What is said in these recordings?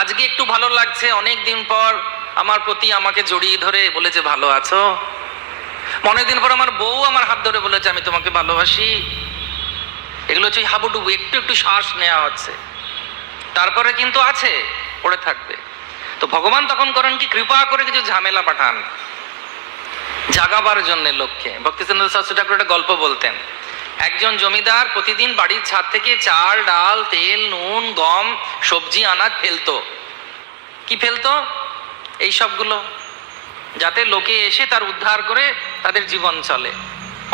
আজকে একটু ভালো লাগছে, অনেক দিন পর আমার প্রতি আমাকে জড়িয়ে ধরে বলেছে ভালো আছো। অনেকদিন পর আমার বউ আমার হাত ধরে বলেছে আমি তোমাকে ভালোবাসি। এগুলো হচ্ছে হাবুডুবু, একটু একটু শ্বাস নেওয়া হচ্ছে, তারপরে কিন্তু আছে, পড়ে থাকবে। তো ভগবান তখন করেন কি, কৃপা করে কিছু ঝামেলা পাঠান জাগাবার জন্য লোককে। ভক্তিচন্দ্র শাস্ত্রী ঠাকুর একটা গল্প বলতেন। একজন জমিদার প্রতিদিন বাড়ির ছাদ থেকে চাল, ডাল, তেল, নুন, গম, সবজি, আনাজ ফেলতো। কি ফেলতো? এই সবগুলো, যাতে লোকে এসে তার উদ্ধার করে তাদের জীবন চলে।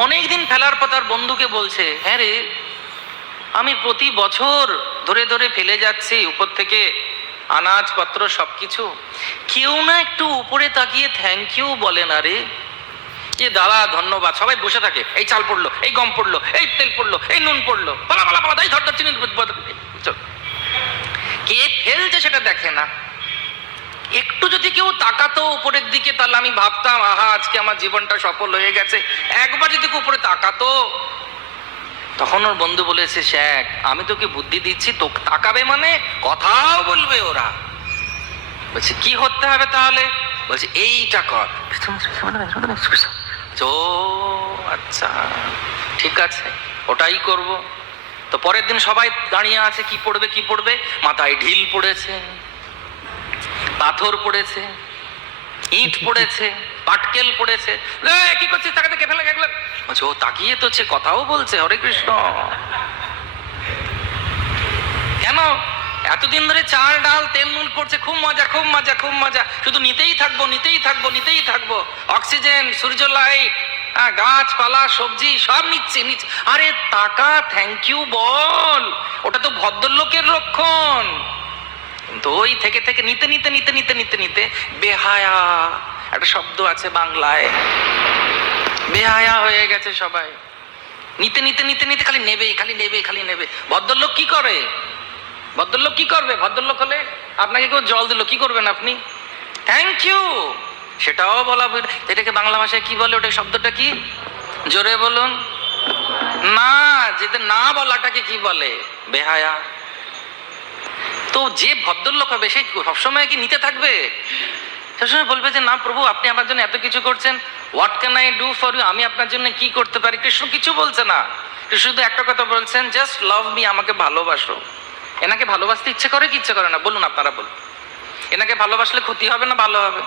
অনেকদিন ফেলার পর তার বন্ধুকে বলছে, হ্যাঁ রে, আমি প্রতি বছর ধরে ধরে ফেলে যাচ্ছি উপর থেকে আনাজপত্র সবকিছু, কেউ না একটু উপরে তাকিয়ে থ্যাংক ইউ বলে না রে। যে দাদা ধন্যবাদ, সবাই বসে থাকে, এই চাল পড়লো, এই গম পড়লো, এই তেল পড়লো, এই নুন পড়লো, পালা পালা পালা, এই ধর ধর চিনি, কে ফেলছে সেটা দেখে না। একটু যদি কেউ তাকাতো উপরের দিকে, তাহলে আমি ভাবতাম আহা আজকে আমার জীবনটা সফল হয়ে গেছে। একবার যদি কেউ উপরে তাকাতো। তখন ওর বন্ধু বলেছে, শেখ আমি তোকে বুদ্ধি দিচ্ছি, তো তাকাবে মানে কথাও বলবে ওরা। বলছে কি করতে হবে তাহলে? বলছে এইটা কর। ও আচ্ছা ঠিক আছে, ওটাই করব। তো পরের দিন সবাই দাঁড়িয়ে আছে, কি পড়বে কি পড়বে। মাথায় ঢিল পড়েছে, পাথর পড়েছে, ইট পড়েছে, পাটকেল পড়েছে। কি করছিস, তাকে দেখে ফেলে গেল। ও তাকিয়ে তো কথাও বলছে হরে কৃষ্ণ। কেন? এতদিন ধরে চাল, ডাল, তেল, নুন পড়ছে, খুব মজা খুব মজা খুব মজা, শুধু নিতেই থাকবো নিতেই থাকবো নিতেই থাকবো। অক্সিজেন, সূর্য লাইট, গাছপালা, সবজি সব নিচ্ছে। আরে টাকা থ্যাংক ইউ বল, ওটা তো ভদ্রলোকের লক্ষণ। কিন্তু ওই থেকে থেকে নিতে নিতে নিতে নিতে নিতে নিতে বেহায়া, একটা শব্দ আছে বাংলায়, বেহায়া হয়ে গেছে সবাই। নিতে নিতে নিতে নিতে খালি নেবে খালি নেবে খালি নেবে। ভদ্রলোক কি করে? ভদ্রলোক কি করবে? ভদ্রলোক হলে আপনাকে কেউ জল দিল, কি করবেন আপনি? থ্যাংক ইউ, সেটাও বলা। এটাকে বাংলা ভাষায় কি বলে? ওটা শব্দটা কি? জোরে বলুন না। যেটা না বলাটাকে কি বলে? বেহায়া। তো যে ভদ্রলোক হবে সে সবসময় কি নিতে থাকবে? সবসময় বলবে যে না প্রভু আপনি আমার জন্য এত কিছু করছেন, what can I do for you, আমি আপনার জন্য কি করতে পারি। কৃষ্ণ কিছু বলছে না, কৃষ্ণ শুধু একটা কথা বলছেন, জাস্ট লাভ মি, আমাকে ভালোবাসো। এনাকে ভালোবাসতে ইচ্ছে করে কি ইচ্ছে করে না? বলুন, আপনারা বলুন। এনাকে ভালোবাসলে ক্ষতি হবে না ভালো হবে?